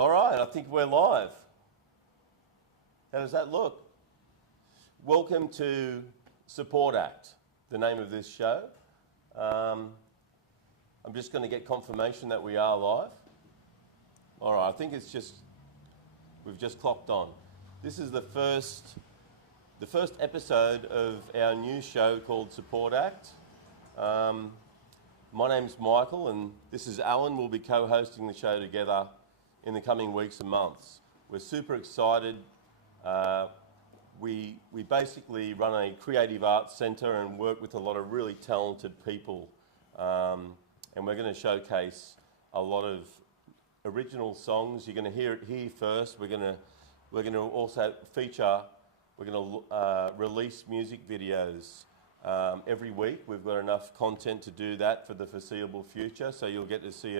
All right, I think we're live. How does that look? Welcome to Support Act, the name of this show. I'm just going to get confirmation that we are live. All right, I think we've just clocked on. This is the first episode of our new show called Support Act. My name's Michael and this is Alan. We'll be co-hosting the show together in the coming weeks and months. We're super excited. We basically run a creative arts centre and work with a lot of really talented people. And we're going to showcase a lot of original songs. You're going to hear it here first. We're going to also release music videos every week. We've got enough content to do that for the foreseeable future. So you'll get to see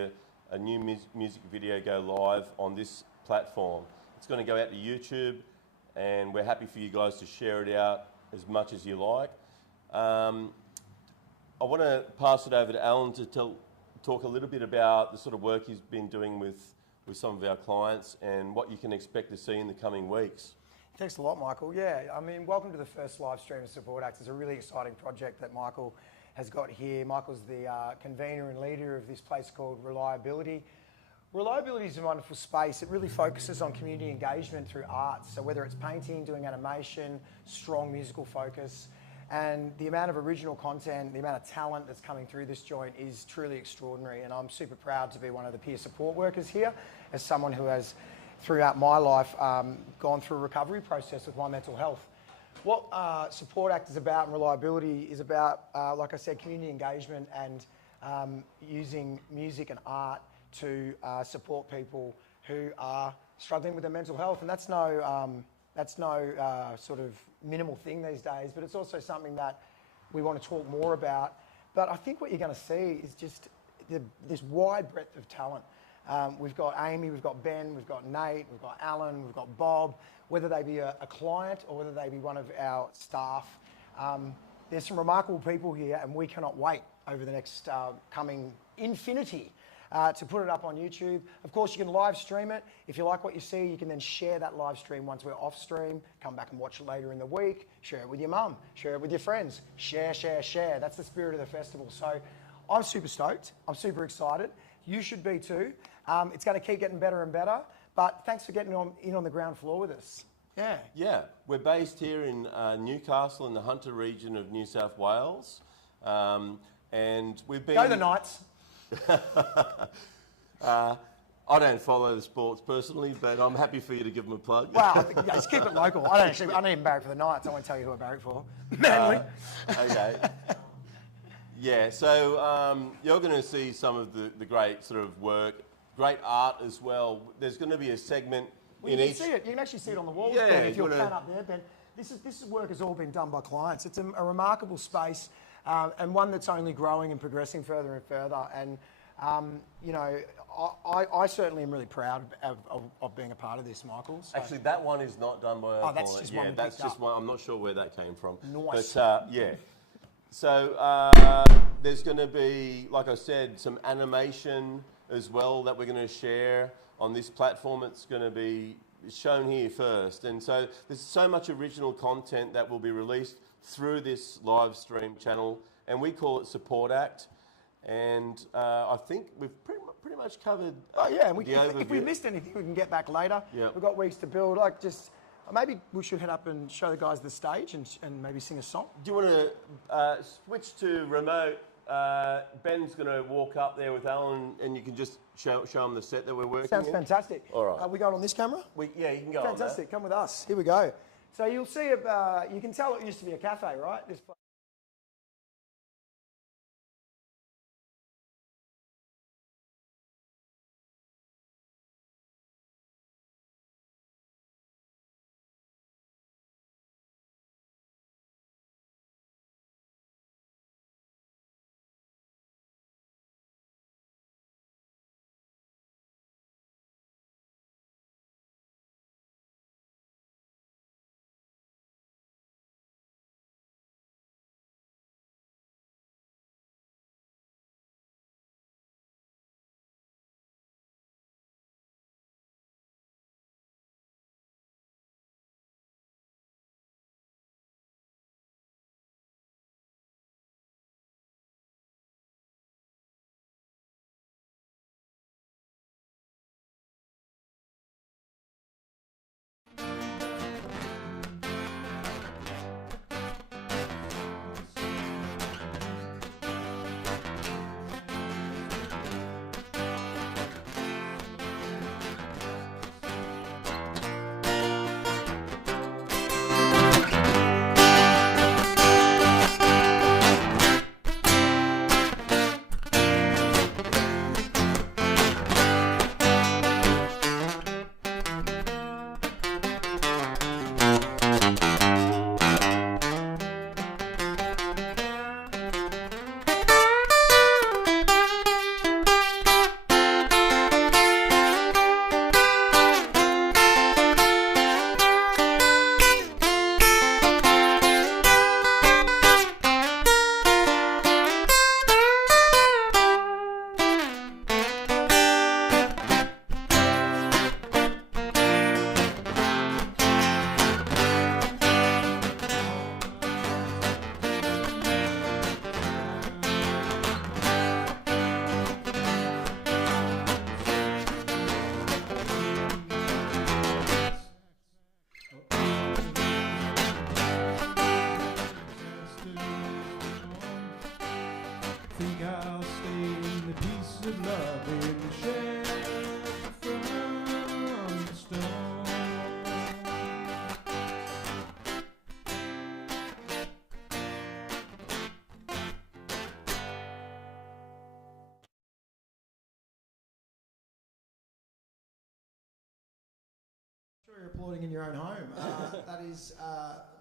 a new music video go live on this platform. It's going to go out to YouTube, and we're happy for you guys to share it out as much as you like. I want to pass it over to Alan to talk a little bit about the sort of work he's been doing with some of our clients and what you can expect to see in the coming weeks. Thanks a lot, Michael. Yeah, I mean, welcome to the first live stream of Support Act. It's a really exciting project that Michael has got here. Michael's the convener and leader of this place called Reliability. Reliability is a wonderful space. It really focuses on community engagement through arts. So whether it's painting, doing animation, strong musical focus, and the amount of original content, the amount of talent that's coming through this joint is truly extraordinary. And I'm super proud to be one of the peer support workers here as someone who has, throughout my life, gone through a recovery process with my mental health. What Support Act is about and Reliability is about, like I said, community engagement and using music and art to support people who are struggling with their mental health. And that's no sort of minimal thing these days, but it's also something that we want to talk more about. But I think what you're going to see is just this wide breadth of talent. We've got Amy, we've got Ben, we've got Nate, we've got Alan, we've got Bob, whether they be a client or whether they be one of our staff. There's some remarkable people here, and we cannot wait over the next coming infinity to put it up on YouTube. Of course, you can live stream it. If you like what you see, you can then share that live stream once we're off stream. Come back and watch it later in the week. Share it with your mum. Share it with your friends. Share, share, share. That's the spirit of the festival. So I'm super stoked. I'm super excited. You should be too. It's going to keep getting better and better. But thanks for getting in on the ground floor with us. Yeah. Yeah, we're based here in Newcastle in the Hunter region of New South Wales. And we've been... Go the Knights. I don't follow the sports personally, but I'm happy for you to give them a plug. Well, just keep it local. I don't even barrack for the Knights. I won't tell you who I barrack for. Manly. Okay. Yeah, so you're going to see some of the great sort of work, great art as well. There's going to be a segment well, in you each... can see it. You can actually see it on the wall. Yeah, Ben, if you'll pan up there, Ben. This work has all been done by clients. It's a remarkable space and one that's only growing and progressing further and further. And, you know, I certainly am really proud of being a part of this, Michael. So. Actually, that one is not done by a client. That's just one that's just one. I'm not sure where that came from. Nice. But, yeah. So there's going to be, like I said, some animation as well that we're going to share on this platform. It's going to be shown here first. And so there's so much original content that will be released through this live stream channel, and we call it Support Act. And I think we've pretty much covered if we missed anything, we can get back later. Yep. We've got weeks to build. Maybe we should head up and show the guys the stage and maybe sing a song. Do you want to switch to remote? Ben's going to walk up there with Alan, and you can just show him the set that we're working Sounds fantastic. All right. We going on this camera? Yeah, you can go Fantastic. on that. Come with us. Here we go. So you'll see, you can tell it used to be a cafe, right? This place. of loving shared from the stone. Sure, you're applauding in your own home. That is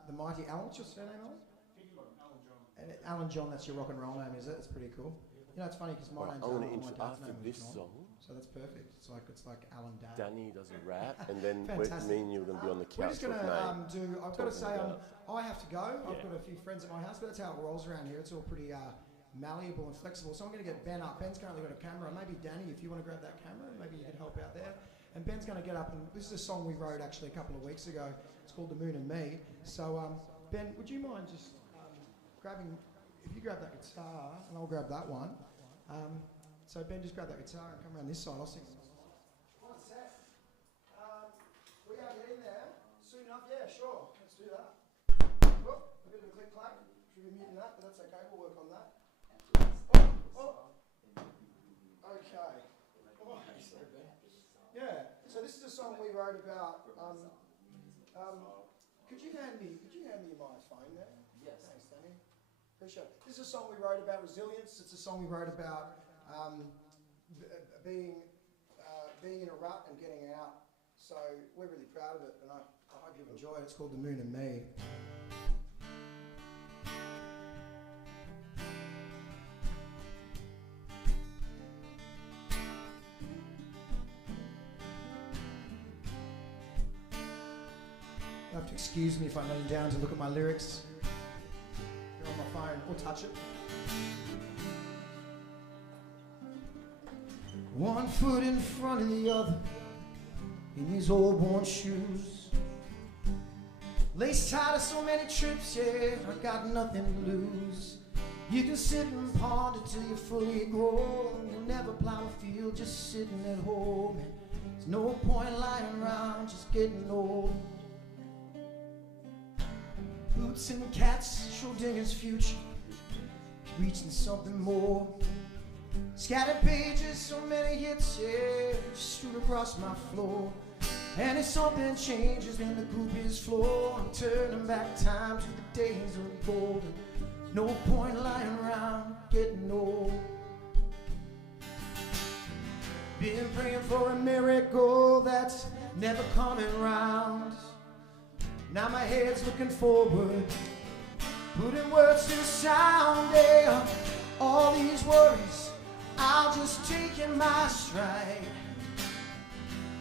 the mighty Alan. What's your surname, Alan? Alan John. And Alan John, that's your rock and roll name, is it? It's pretty cool. You know, it's funny because my name's Alan, and my dad's name is John. So that's perfect. It's like Alan Dad. Danny does a rap, and then Fantastic. me and you are going to be on the couch. We're just going to do. I've got to say, about- I have to go. I've Yeah. got a few friends at my house, but that's how it rolls around here. It's all pretty malleable and flexible. So I'm going to get Ben up. Ben's currently got a camera. Maybe Danny, if you want to grab that camera, maybe you can help out there. And Ben's going to get up, and this is a song we wrote actually a couple of weeks ago. It's called The Moon and Me. So Ben, would you mind just grabbing? If you grab that guitar, and I'll grab that one. So Ben, just grab that guitar and come around this side. I'll sing. One sec. We are getting there soon enough. Yeah, sure. Let's do that. Oh, a bit of a click clack. Should be muting that, but that's okay. We'll work on that. Oh. Okay. Oh, sorry, Ben. Yeah. So this is a song we wrote about. Could you hand me my phone there? Yes. Thanks, Danny. Appreciate it. This is a song we wrote about resilience. It's a song we wrote about being in a rut and getting out. So we're really proud of it, and I hope you've enjoyed it. It's called The Moon and Me. You have to excuse me if I lean down to look at my lyrics. They're on my phone, or touch it. One foot in front of the other in these old worn shoes. Laced tight of so many trips, yeah, I got nothing to lose. You can sit and ponder till you're fully grown. You'll never plow a field just sitting at home. And there's no point lying around just getting old. Boots and cats, Schrodinger's future, reaching something more. Scattered pages, so many hits, yeah, just strewn across my floor. And if something changes, then the group is floored. I'm turning back time to the days of gold. No point lying around getting old. Been praying for a miracle that's never coming round. Now my head's looking forward, putting words to sound, yeah. All these worries, I'll just take in my stride.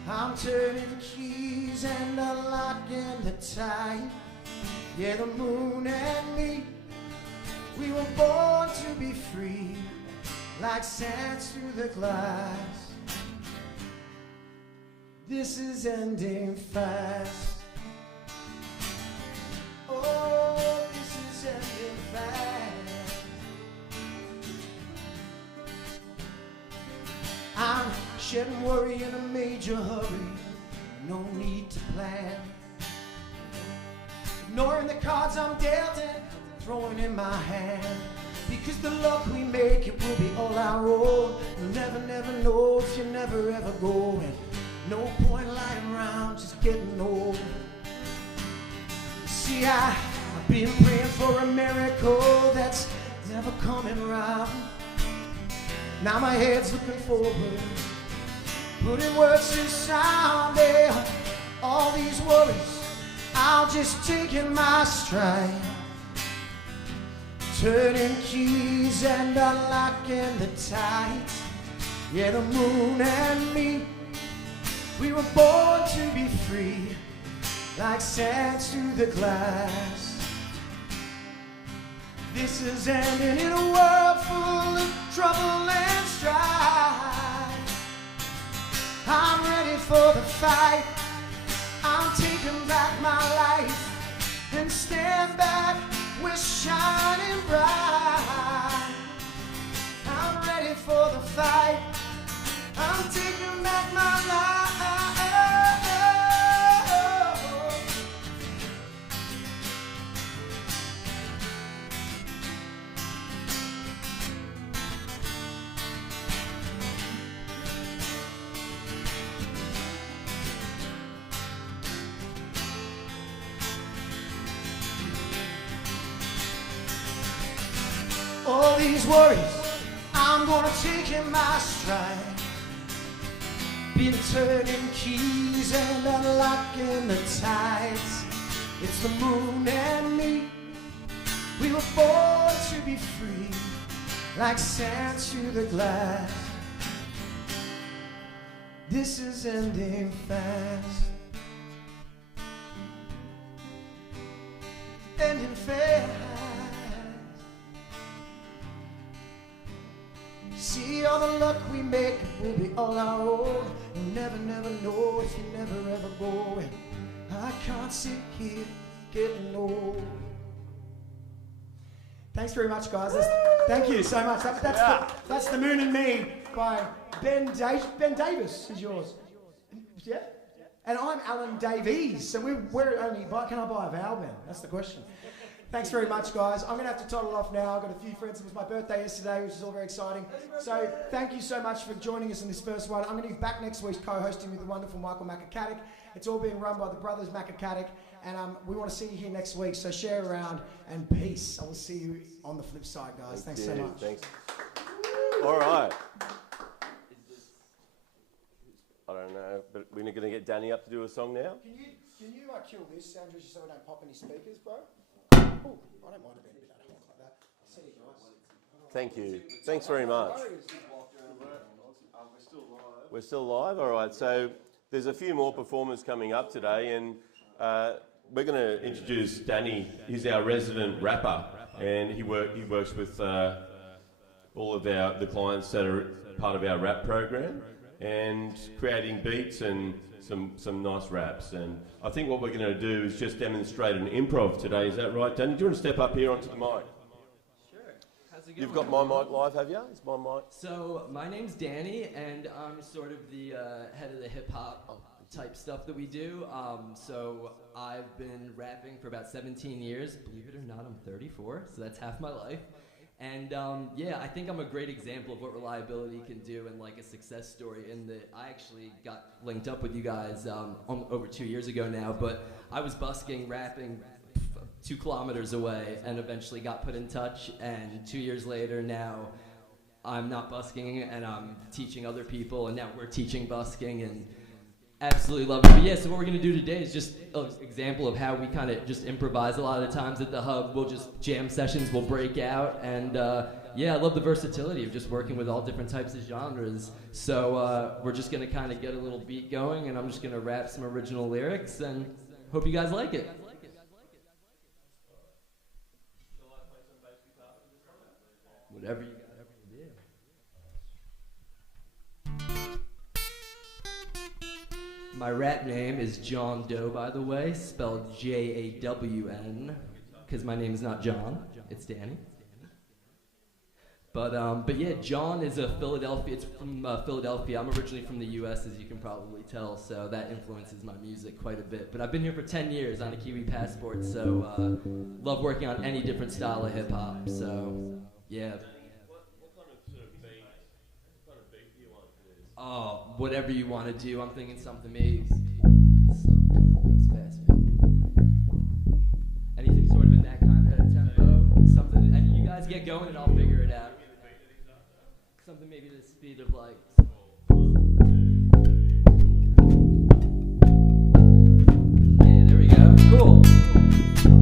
I'm turning the keys and unlocking the tie. Yeah, the moon and me, we were born to be free, like sands through the glass. This is ending fast. Oh, this is ending fast. I'm shedding worry in a major hurry, no need to plan. Ignoring the cards I'm dealt and throwing in my hand. Because the luck we make, it will be all our own. You'll never, never know if you never ever go. And no point lying around just getting old. See, I've been praying for a miracle that's never coming round. Now my head's looking forward, putting words to sound, yeah. All these worries, I'll just take in my stride. Turning keys and unlocking the tides. Yeah, the moon and me, we were born to be free, like sands through the glass. This is ending in a world full of trouble and strife. I'm ready for the fight. I'm taking back my life and stand back, we're shining bright. I'm ready for the fight. I'm taking back my life. All these worries, I'm gonna take in my stride. Been turning keys and unlocking the tides. It's the moon and me. We were born to be free, like sand to the glass. This is ending fast. Ending fast. See all the luck we make will be all our own. You'll never, never know if you never ever go. And I can't sit here getting old. Thanks very much, guys. Thank you so much. That's the Moon and Me by Ben Davis is yours. Yeah? And I'm Alan Davies. So we're only, can I buy a vowel, Ben? That's the question. Thanks very much, guys. I'm going to have to toddle off now. I've got a few friends. It was my birthday yesterday, which is all very exciting. So thank you so much for joining us in this first one. I'm going to be back next week co-hosting with the wonderful Michael Makakatic. It's all being run by the brothers Makakatic. And we want to see you here next week. So share around and peace. I will see you on the flip side, guys. Thanks so much. Thanks. All right. I don't know, but we're going to get Danny up to do a song now. Can you kill this, Andrew, just so we don't pop any speakers, bro? Oh, I don't mind it being a bit ad hoc like that. See you guys. Thank you. Thanks very much. We're still live? All right. So there's a few more performers coming up today, and we're going to introduce Danny. He's our resident rapper, and he works with all of the clients that are part of our rap program, and creating beats and some nice raps. And I think what we're going to do is just demonstrate an improv today. Is that right, Danny? Do you want to step up here onto the mic? Sure. How's it going? You've got my mic live, have you? Is my mic? So my name's Danny, and I'm sort of the head of the hip hop type stuff that we do. So I've been rapping for about 17 years. Believe it or not, I'm 34, so that's half my life. And yeah, I think I'm a great example of what reliability can do and like a success story in that I actually got linked up with you guys over 2 years ago now, but I was busking, rapping 2 kilometers away and eventually got put in touch, and 2 years later now I'm not busking and I'm teaching other people, and now we're teaching busking and absolutely love it. But yeah, so what we're going to do today is just an example of how we kind of just improvise a lot of the times at the Hub. We'll just jam sessions, we'll break out, and yeah, I love the versatility of just working with all different types of genres. So we're just going to kind of get a little beat going, and I'm just going to rap some original lyrics, and hope you guys like it. Whatever you got. My rap name is John Doe, by the way, spelled Jawn, because my name is not John, it's Danny. But yeah, John is it's from Philadelphia. I'm originally from the US, as you can probably tell, so that influences my music quite a bit. But I've been here for 10 years on a Kiwi passport, so love working on any different style of hip hop, so yeah. Oh, whatever you want to do. I'm thinking something maybe it's fast. Anything sort of in that kind of tempo. Something, and you guys get going and I'll figure it out. Something maybe the speed of like. Yeah, there we go. Cool.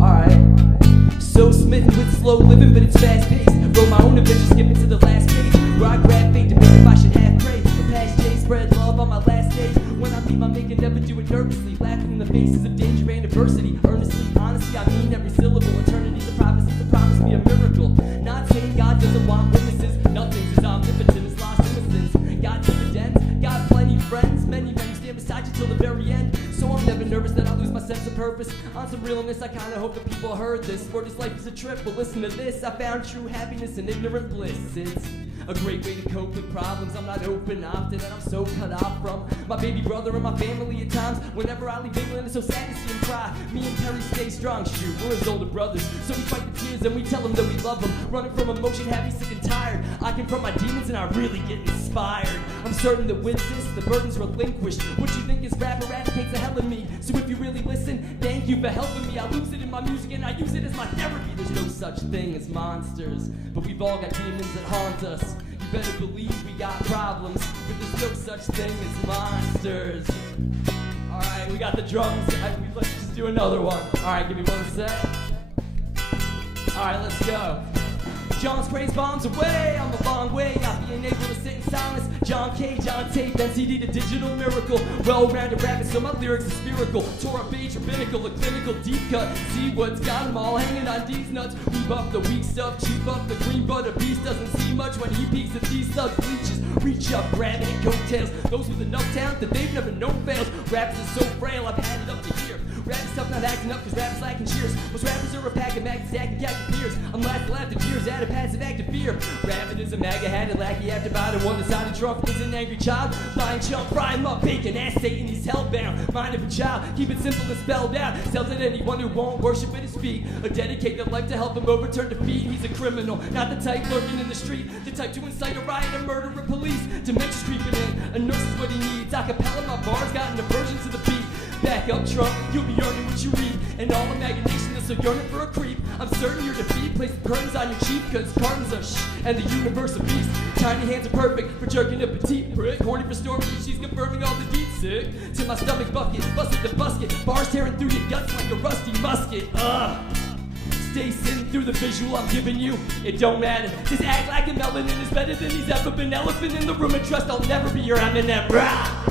All right. So smitten with slow living, but it's fast paced. Wrote my own adventure, skipping to the last page. Where I grab fate, debate if I should have praise. Past J, spread love on my last day. When I meet my maker, never do it nervously. Laughing in the faces of danger and adversity. Earnestly, honestly, I mean every syllable. Eternity's a prophecy to promise me a miracle. Not saying God doesn't want witnesses. Nothing's as omnipotent as lost innocence. God dividends, got plenty friends. Many stand beside you till the very end. So I'm never nervous that I'll lose my sense of purpose. On some realness, I kinda hope that people heard this. For this life is a trip, but listen to this. I found true happiness in ignorant bliss. It's a great way to cope with problems. I'm not open often, and I'm so cut off from my baby brother and my family at times. Whenever I leave England, it's so sad to see him cry. Me and Terry stay strong, shoot, we're his older brothers. So we fight the tears and we tell him that we love him. Running from emotion, happy, sick and tired. I confront my demons and I really get inspired. I'm certain that with this, the burden's relinquished. What you think is rap eradicates the hell in me. So if you really listen, thank you for helping me. I lose it in my music and I use it as my therapy. There's no such thing as monsters, but we've all got demons that haunt us. You better believe we got problems, but there's no such thing as monsters. Alright, we got the drums. Let's just do another one. Alright, give me 1 sec. Alright, let's go. John's praise bombs away, I'm a long way out being able to sit in silence. John K, John Tape, NCD to digital miracle. Well-rounded rapping, so my lyrics are spherical. Torah page, rabbinical, a clinical deep cut. See what's got them all hanging on these nuts. Weave up the weak stuff, cheap up the green, but a beast doesn't see much when he peeks at these thugs. Bleaches, reach up, grabbing at coattails. Those with enough talent that they've never known fails. Raps is so frail, I've had it up to here. Rap is tough, not acting up, cause rappers lacking cheers. Most rappers are a pack of maggots, stacking captive fears. I'm last left in tears, out of passive active fear. Rapping is a MAGA hat and lackey after bottom. One-decided Trump is an angry child. Lying chump, fry him up, bacon ass Satan, he's hellbound. Mind of a child, keep it simple and spelled out. Sells at anyone who won't worship at his feet. Or dedicate their life to help him overturn defeat. He's a criminal, not the type lurking in the street. The type to incite a riot and murder a police. Dementia's creeping in, a nurse is what he needs. Acapella, my bars got an aversion to the beat. Back up, Trump, you'll be earning what you read. And all imagination is so yearning for a creep. I'm certain your defeat, place the curtains on your cheek, cause cartons are shh, and the universe a beast. Tiny hands are perfect for jerking a petite prick. Horny for story, she's confirming all the deep sick. To my stomach bucket, busted the busket. Bars tearing through your guts like a rusty musket. Stay sitting through the visual I'm giving you. It don't matter. This act like a melanin is better than he's ever been. Elephant in the room and trust I'll never be your Eminem. Rah!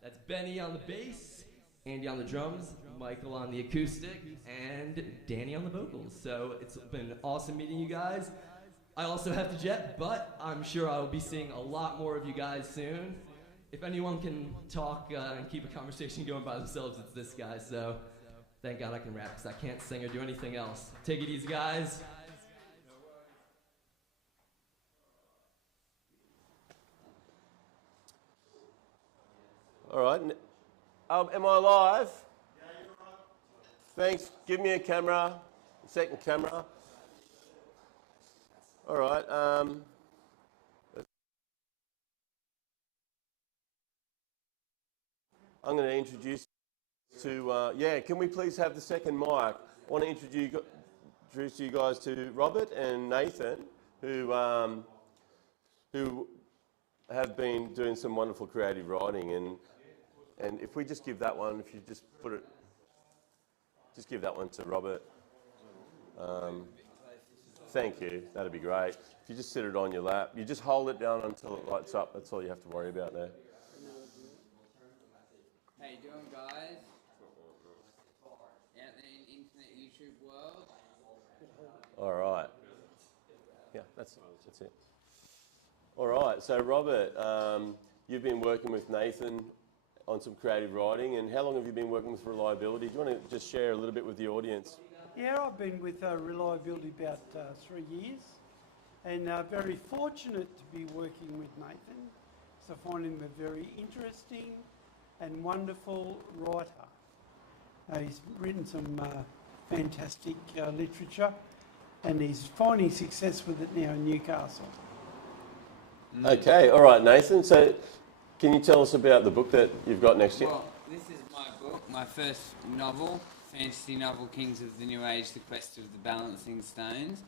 That's Benny on the bass, Andy on the drums, Michael on the acoustic, and Danny on the vocals. So it's been awesome meeting you guys. I also have to jet, but I'm sure I will be seeing a lot more of you guys soon. If anyone can talk and keep a conversation going by themselves, it's this guy. So thank God I can rap, because I can't sing or do anything else. Take it easy, guys. All right. Am I live? Yeah, you're right. Thanks. Give me a camera. Second camera. All right. I'm going to introduce to, can we please have the second mic? I want to introduce you guys to Robert and Nathan, who have been doing some wonderful creative writing. And if we just give that one, if you just give that one to Robert. Thank you, that'd be great. If you just sit it on your lap, you just hold it down until it lights up. That's all you have to worry about there. How you doing, guys? Out there in internet YouTube world. All right. Yeah, that's it. All right, so Robert, you've been working with Nathan on some creative writing, and how long have you been working with Reliability? Do you want to just share a little bit with the audience? Yeah, I've been with Reliability about 3 years, and very fortunate to be working with Nathan. So I find him a very interesting and wonderful writer. He's written some fantastic literature, and he's finding success with it now in Newcastle. Okay, all right, Nathan. So can you tell us about the book that you've got next year? Well, this is my book, my first novel, fantasy novel, Kings of the New Age, The Quest of the Balancing Stones.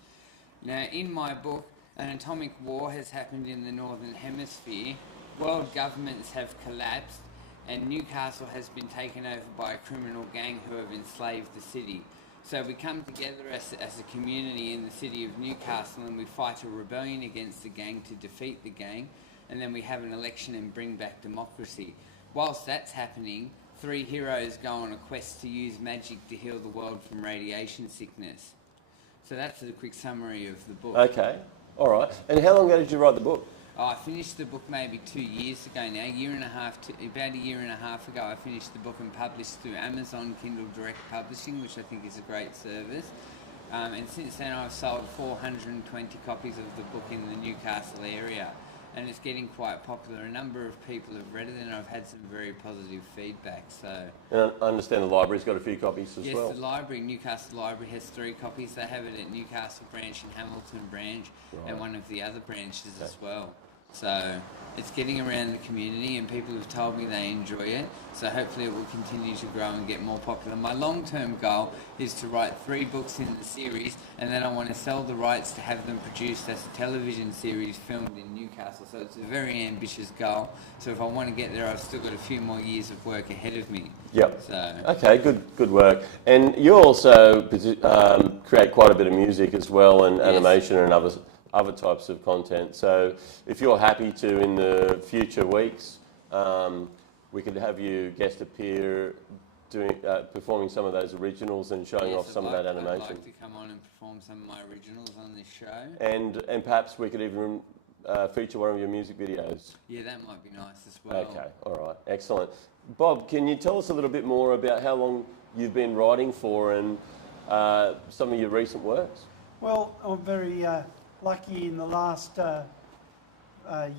Now, in my book, an atomic war has happened in the Northern Hemisphere, world governments have collapsed, and Newcastle has been taken over by a criminal gang who have enslaved the city. So we come together as a community in the city of Newcastle, and we fight a rebellion against the gang to defeat the gang, and then we have an election and bring back democracy. Whilst that's happening, 3 heroes go on a quest to use magic to heal the world from radiation sickness. So that's a quick summary of the book. Okay, all right. And how long ago did you write the book? Oh, I finished the book maybe 2 years ago now, about a year and a half ago I finished the book and published through Amazon Kindle Direct Publishing, which I think is a great service. And since then I've sold 420 copies of the book in the Newcastle area. and it's getting quite popular. A number of people have read it, and I've had some very positive feedback. So, And I understand the library's got a few copies as yes, well. the library, Newcastle Library, has 3 copies. They have it at Newcastle branch and Hamilton branch, Right. and one of the other branches as well. So it's getting around the community, and people have told me they enjoy it. So hopefully it will continue to grow and get more popular. My long-term goal is to write 3 books in the series, and then I want to sell the rights to have them produced as a television series filmed in Newcastle. So it's a very ambitious goal. So if I want to get there, I've still got a few more years of work ahead of me. Yep. So Okay, good work. And you also create quite a bit of music as well, and Yes. animation and other types of content. So if you're happy to, in the future weeks, we could have you guest appear doing performing some of those originals and showing off yes, some of that animation. I'd like to come on and perform some of my originals on this show. And perhaps we could even feature one of your music videos. Yeah, that might be nice as well. Okay, all right, excellent. Bob, can you tell us a little bit more about how long you've been writing for and some of your recent works? Well, I'm very lucky in the last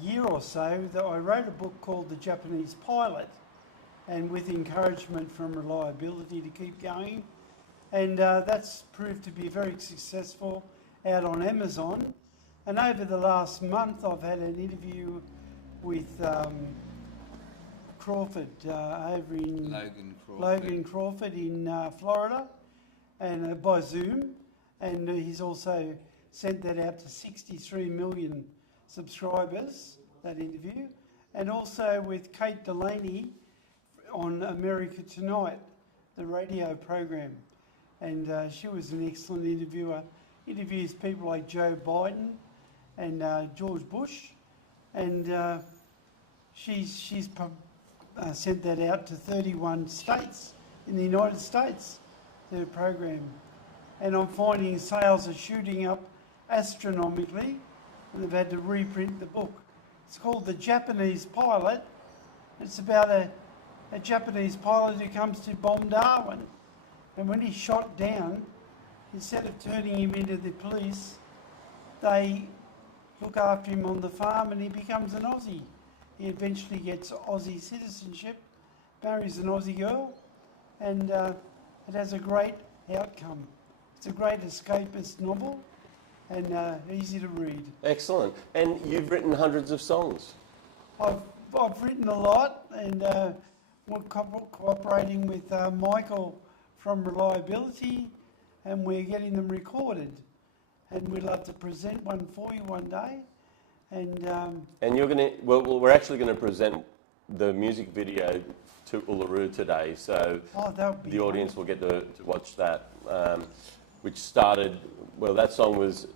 year or so that I wrote a book called The Japanese Pilot, and with encouragement from Reliability to keep going. And that's proved to be very successful out on Amazon. And over the last month, I've had an interview with Crawford over in Logan Crawford in Florida, and by Zoom. And he's also sent that out to 63 million subscribers, that interview. And also with Kate Delaney on America Tonight, the radio program. And she was an excellent interviewer. Interviews people like Joe Biden and George Bush. And she's sent that out to 31 states in the United States, their program. And I'm finding sales are shooting up astronomically, and they've had to reprint the book. It's called The Japanese Pilot. It's about a Japanese pilot who comes to bomb Darwin. And when he's shot down, instead of turning him into the police, they look after him on the farm and he becomes an Aussie. He eventually gets Aussie citizenship, marries an Aussie girl, and it has a great outcome. It's a great escapist novel and easy to read. Excellent. And you've written hundreds of songs. I've written a lot, and we're cooperating with Michael from Reliability, and we're getting them recorded. And we'd love to present one for you one day. And you're going to, well, we're actually going to present the music video to Uluru today, so the audience will get to watch that, which started, well, that song was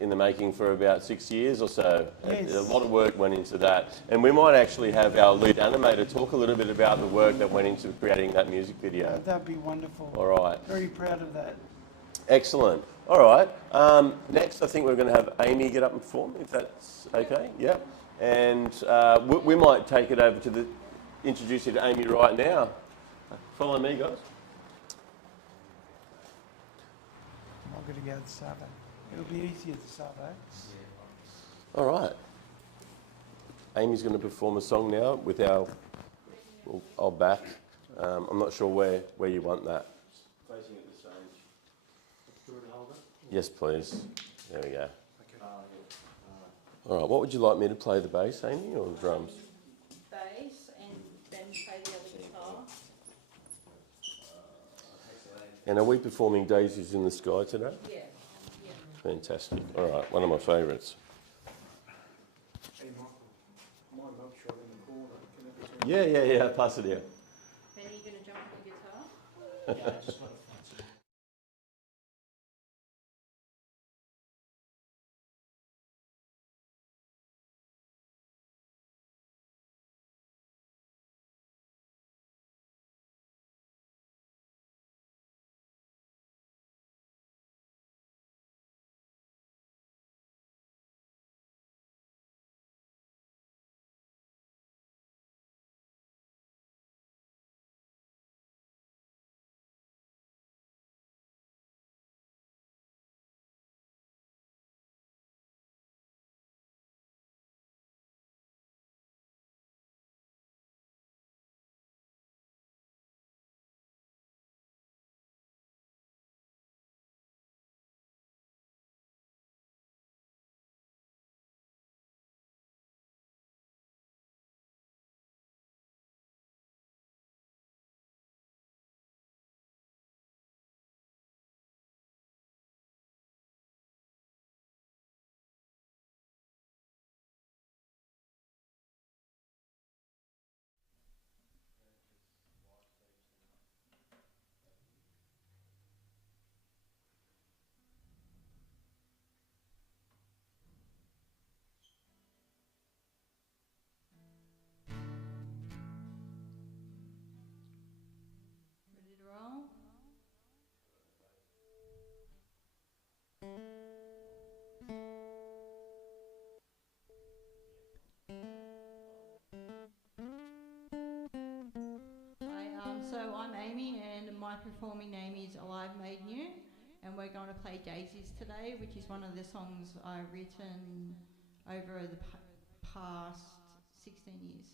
in the making for about 6 years or so. Yes. A lot of work went into that. And we might actually have our lead animator talk a little bit about the work that went into creating that music video. That'd be wonderful. All right. Very proud of that. Excellent. All right. Next, I think we're going to have Amy get up and perform, if that's okay. Yeah. And we might take it over to introduce you to Amy right now. Follow me, guys. I'm not going to go to Savo. It'll be easier to Savo. All right. Amy's going to perform a song now with our back. I'm not sure where you want that. Facing at the stage. Yes, please. There we go. All right. What would you like me to play, the bass, Amy, or the drums? Bass and then play the other guitar. And are we performing Daisies in the Sky today? Yeah. Fantastic. All right. One of my favourites. Yeah. Pass it here. Then are you going to jump on the guitar? my performing name is Alive Made New, and we're going to play Daisies today, which is one of the songs I've written over the past 16 years,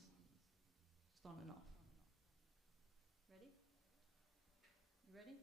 just on and off. Ready? You ready?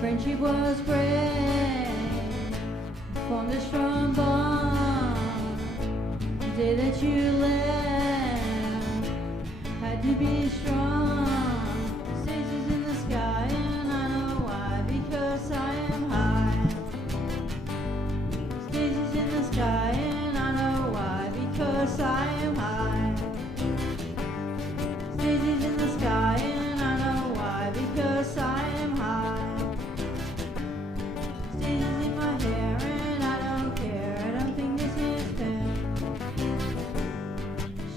Friendship was great, formed a strong bond. The day that you left, had to be strong. Stages in the sky, and I know why, because I am high. Stages in the sky, and I know why, because I am high. Stages in the sky, and I know why, because I am high. Stages in my hair and I don't care, I don't think this is fair.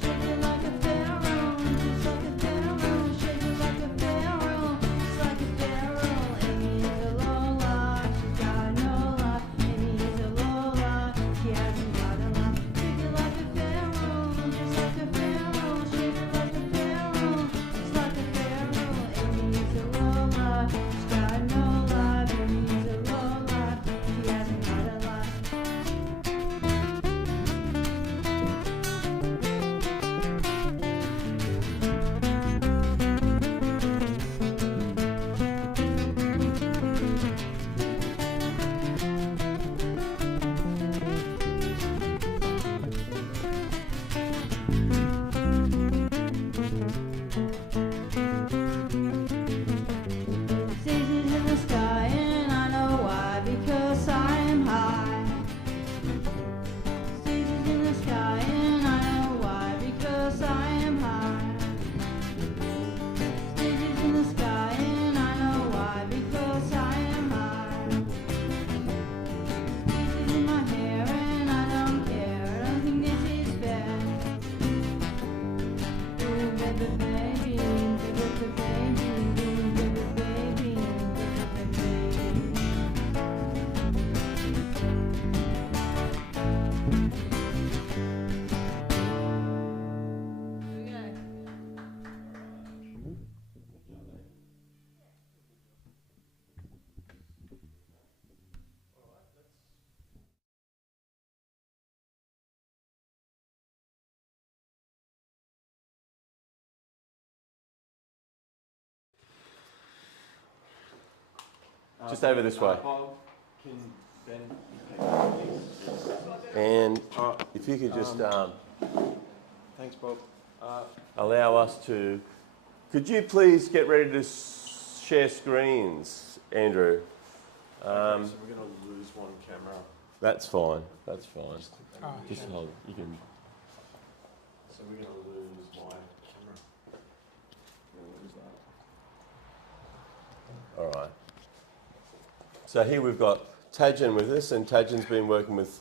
Shake it like a pharaoh, just like a pharaoh. Shake it like a pharaoh, just like a pharaoh. Amy is a Lola, she's got no life. Amy is a Lola, she hasn't got a life. Shake it like a pharaoh, just like a pharaoh. Shake it like a pharaoh, just like a pharaoh. Amy is a Lola, she's got no life. Amy is a Lola, she hasn't got a life. Stages in the sky, and I know why, because I am high. Stages in the sky, and I know why, because I am high. Stages in the sky, and I know why, because I am high. Stages in my hair, and I don't care, I don't think this is fair. Ooh, baby, baby, baby, baby, baby, baby, baby, baby. Here we go. Just over this way. And if you could just Thanks, Bob. allow us to... Could you please get ready to share screens, Andrew? So we're going to lose one camera. That's fine. That's fine. Just hold. You can... So we're going to lose my camera. We'll lose that. All right. So here we've got Tajan with us, and Tajan's been working with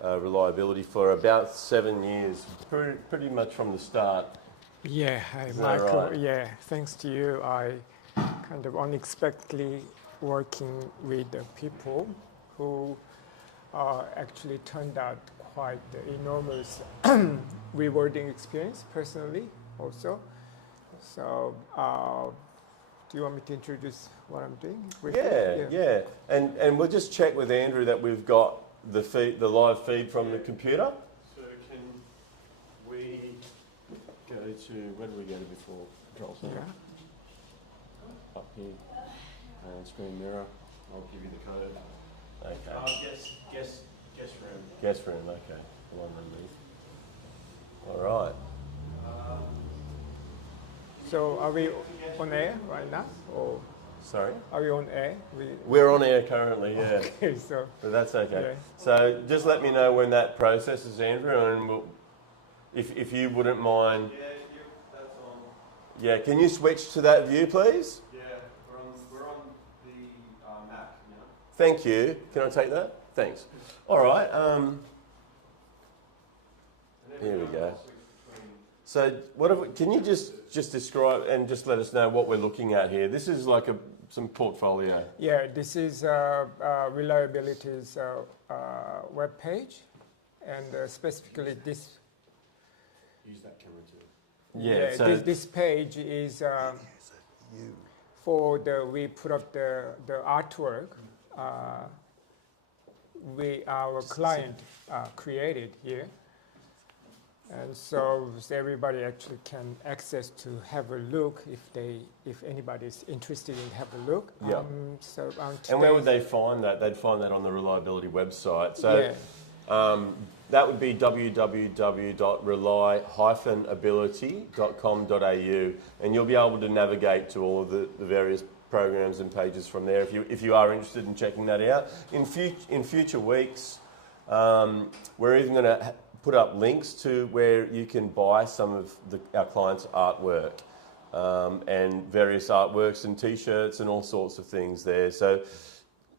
reliability for about 7 years, pretty much from the start. Yeah, hi, Is that Michael. right? Yeah, thanks to you, I kind of unexpectedly working with the people who actually turned out quite enormous rewarding experience personally also. So, do you want me to introduce what I'm doing? briefly? Yeah. And we'll just check with Andrew that we've got the live feed from the computer. So can we go to, where did we go to before? Control center. Yeah. Up here. And screen mirror. I'll give you the code. Okay. Guest room. Guest room, okay. The one underneath. All right. So, are we on air right now? Or Sorry? are we on air? We're on air currently, yeah. Okay, so, But that's okay. Yeah. So just let me know when that processes, Andrew, and we'll, if you wouldn't mind. Yeah, that's on. Yeah, can you switch to that view, please? Yeah, we're on the Mac now. Thank you. Can I take that? Thanks. All right. Here we go. So can you just describe and just let us know what we're looking at here? This is like some portfolio. yeah, this is Reliability's web page, and specifically this. Use that camera too. Yeah. So this page is for we put up the artwork. Our client created here, and so everybody actually can access to have a look if anybody is interested in have a look. Yeah. And where would they find that? They'd find that on the Reliability website. So. Yeah. That would be www.rely-ability.com.au, and you'll be able to navigate to all of the various programs and pages from there if you are interested in checking that out. In future weeks, we're even going to put up links to where you can buy some of our clients' artwork and various artworks and T-shirts and all sorts of things there. So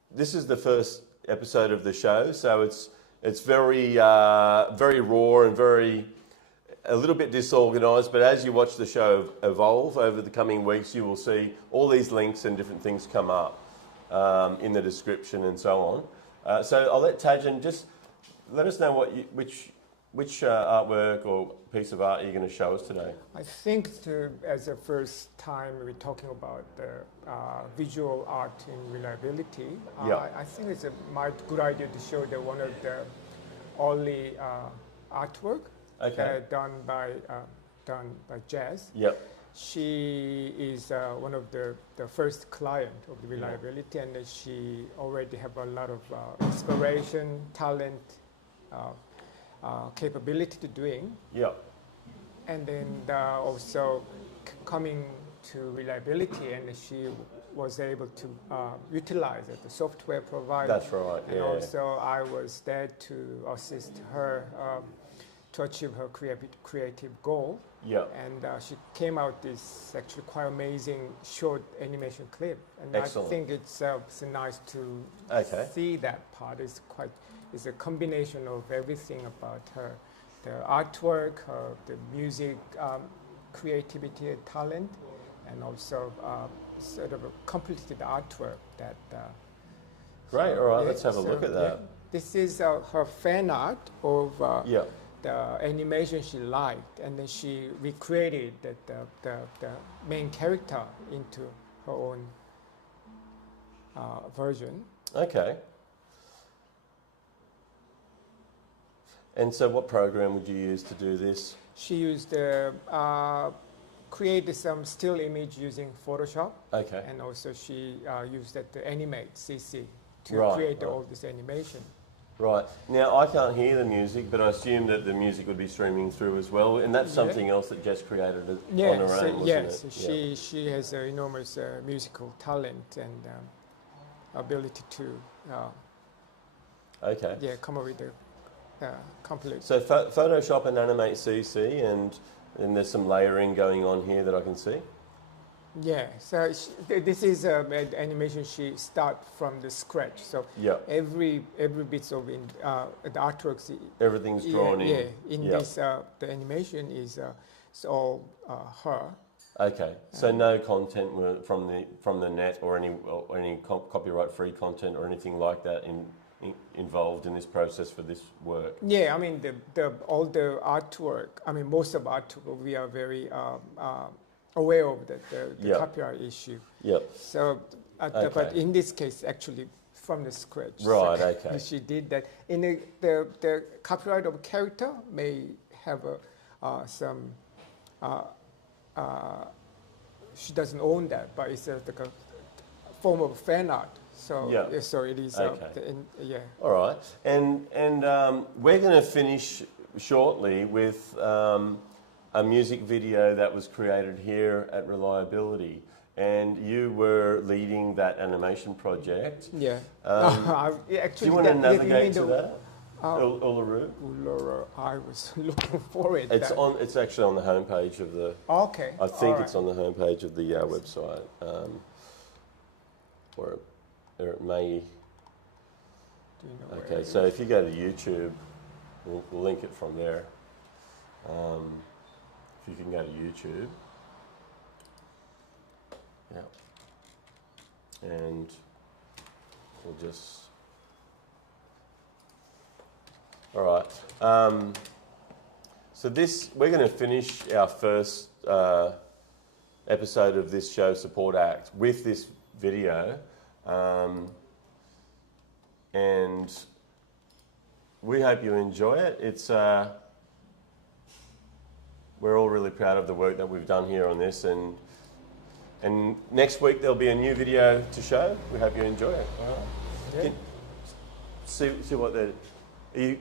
this is the first episode of the show, so it's very very raw and a little bit disorganised, but as you watch the show evolve over the coming weeks, you will see all these links and different things come up in the description and so on. So I'll let Tajan just let us know which artwork or piece of art you're going to show us today. I think as a first time we're talking about the visual art in reliability, Yeah. I think it's a good idea to show one of the early artwork done by Jazz. Yep. She is one of the first client of the reliability, and she already have a lot of inspiration, talent, capability to doing. Yep. And then also coming to reliability, and she was able to utilize the software provider. That's right. And also I was there to assist her to achieve her creative goal. Yeah. And she came out this actually quite amazing short animation clip, and Excellent. I think it's nice to see that part. It's a combination of everything about her, the artwork, the music, creativity, and talent, and also sort of a completed artwork that. Great. All right. Let's have a look at that. Yeah. This is her fan art of. Yeah. The animation she liked, and then she recreated the main character into her own version. Okay. And so what program would you use to do this? She used created some still image using Photoshop. Okay. And also she used the Animate CC to create all this animation. Right. Now, I can't hear the music, but I assume that the music would be streaming through as well, and that's something else that Jess created on her own, wasn't it? She has enormous musical talent and ability to come up with the complete. So Photoshop and Animate CC, and there's some layering going on here that I can see. Yeah, so this is an animation she start from the scratch. So every bit of the artworks. Everything's drawn in. Yeah, in this the animation is it's all her. Okay, so no content from the net or any copyright-free content or anything like that involved in this process for this work. Yeah, I mean all the artwork. I mean most of artwork we are very aware of the Yep. copyright issue. Yep. So, but Okay. in this case, actually from the scratch. Right. So Okay. she did that. In the copyright of character may have some. She doesn't own that, but it's like a form of fan art. So Yeah. so it is. Okay. Yeah. All right, and we're going to finish shortly with a music video that was created here at Reliability, and you were leading that animation project. Yeah. Actually, Do you want to that- you navigate mean to the- that? Uluru? Uluru, I was looking for it. It's on. It's actually on the homepage of the. Okay. I think all it's right. on the homepage of the website, or it may. Do you know where Okay, it so is? if you go to YouTube, we'll link it from there. If you can go to YouTube. Yeah. And we'll just... All right. So we're going to finish our first episode of this show, Support Act, with this video. And we hope you enjoy it. We're all really proud of the work that we've done here on this, and next week there'll be a new video to show. We hope you enjoy it. All right. Yeah. See what the...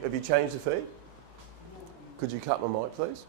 have you changed the feed? Could you cut my mic, please?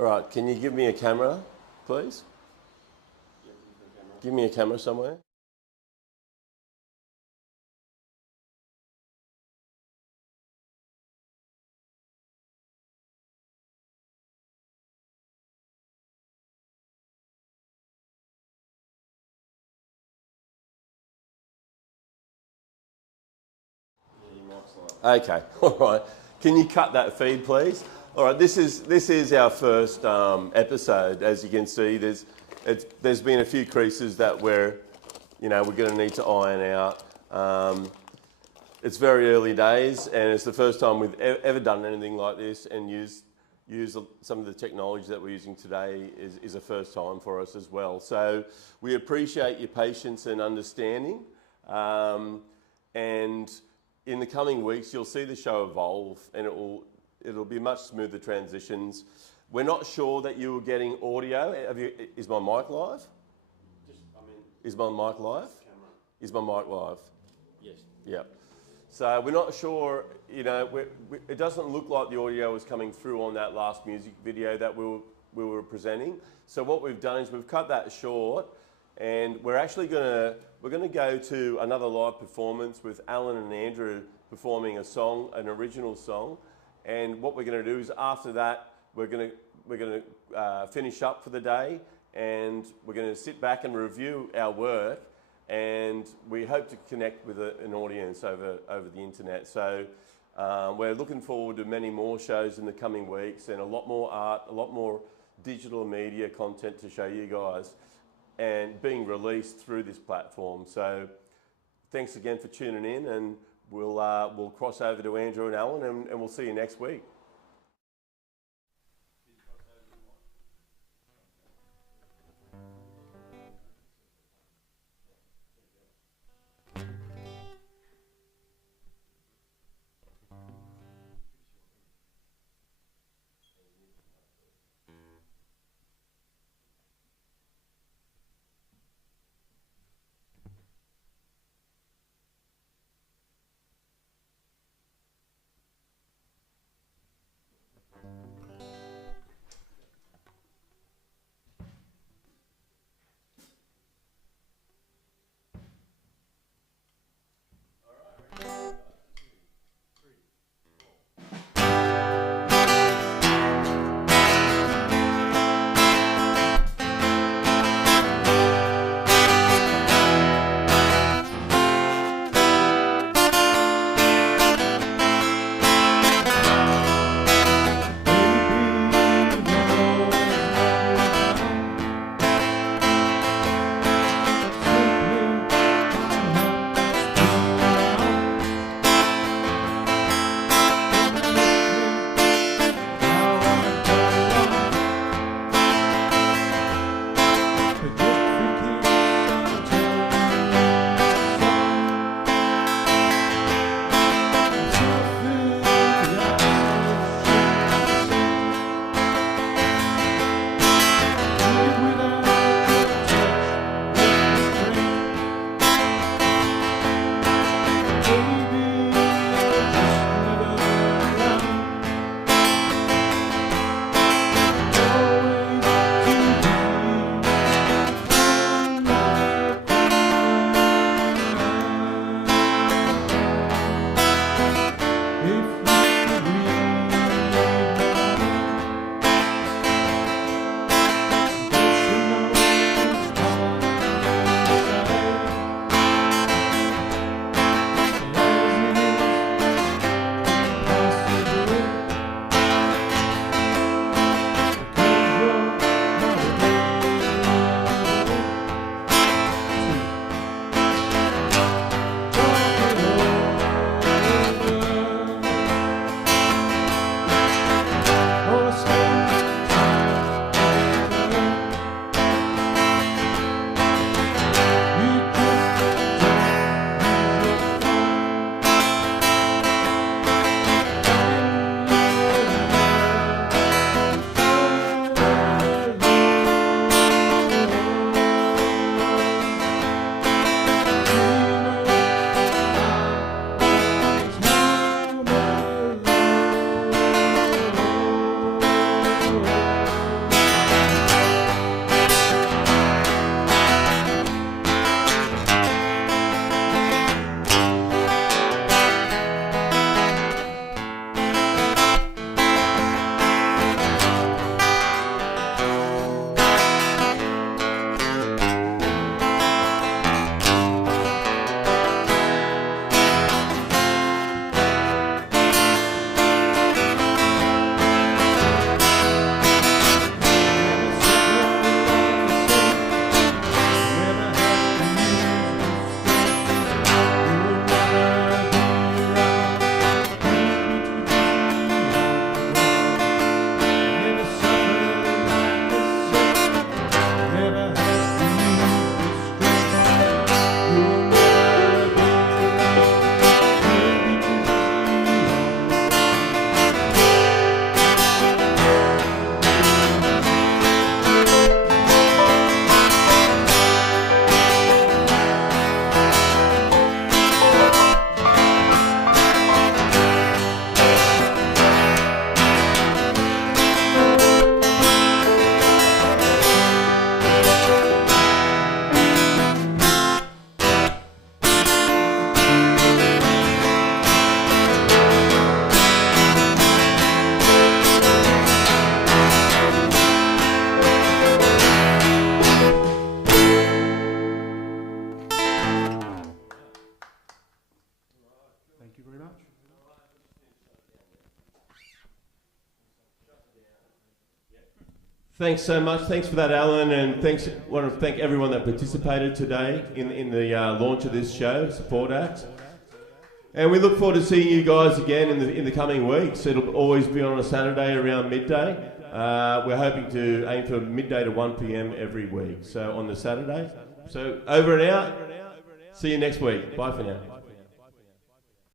All right, can you give me a camera, please? Give me a camera somewhere. Okay, all right. Can you cut that feed, please? All right, this is our first episode. As you can see, there's been a few creases that we're going to need to iron out. It's very early days, and it's the first time we've ever done anything like this, and use some of the technology that we're using today is a first time for us as well. So we appreciate your patience and understanding, and in the coming weeks, you'll see the show evolve, and it'll be much smoother transitions. We're not sure that you were getting audio. Is my mic live? Is my mic live? Is my mic live? Yes. Yeah. So we're not sure. It doesn't look like the audio was coming through on that last music video that we were presenting. So what we've done is we've cut that short, and we're actually going to go to another live performance with Alan and Andrew performing a song, an original song. And what we're going to do is after that, we're going to finish up for the day, and we're going to sit back and review our work, and we hope to connect with an audience over the internet. So we're looking forward to many more shows in the coming weeks, and a lot more art, a lot more digital media content to show you guys, and being released through this platform. So thanks again for tuning in, and we'll cross over to Andrew and Alan, and we'll see you next week. Thanks so much. Thanks for that, Alan, and want to thank everyone that participated today in the launch of this show, Support Act. And we look forward to seeing you guys again in the coming weeks. It'll always be on a Saturday around midday. We're hoping to aim for midday to 1 p.m. every week, so on the Saturday. So over and out. See you next week. Bye for now.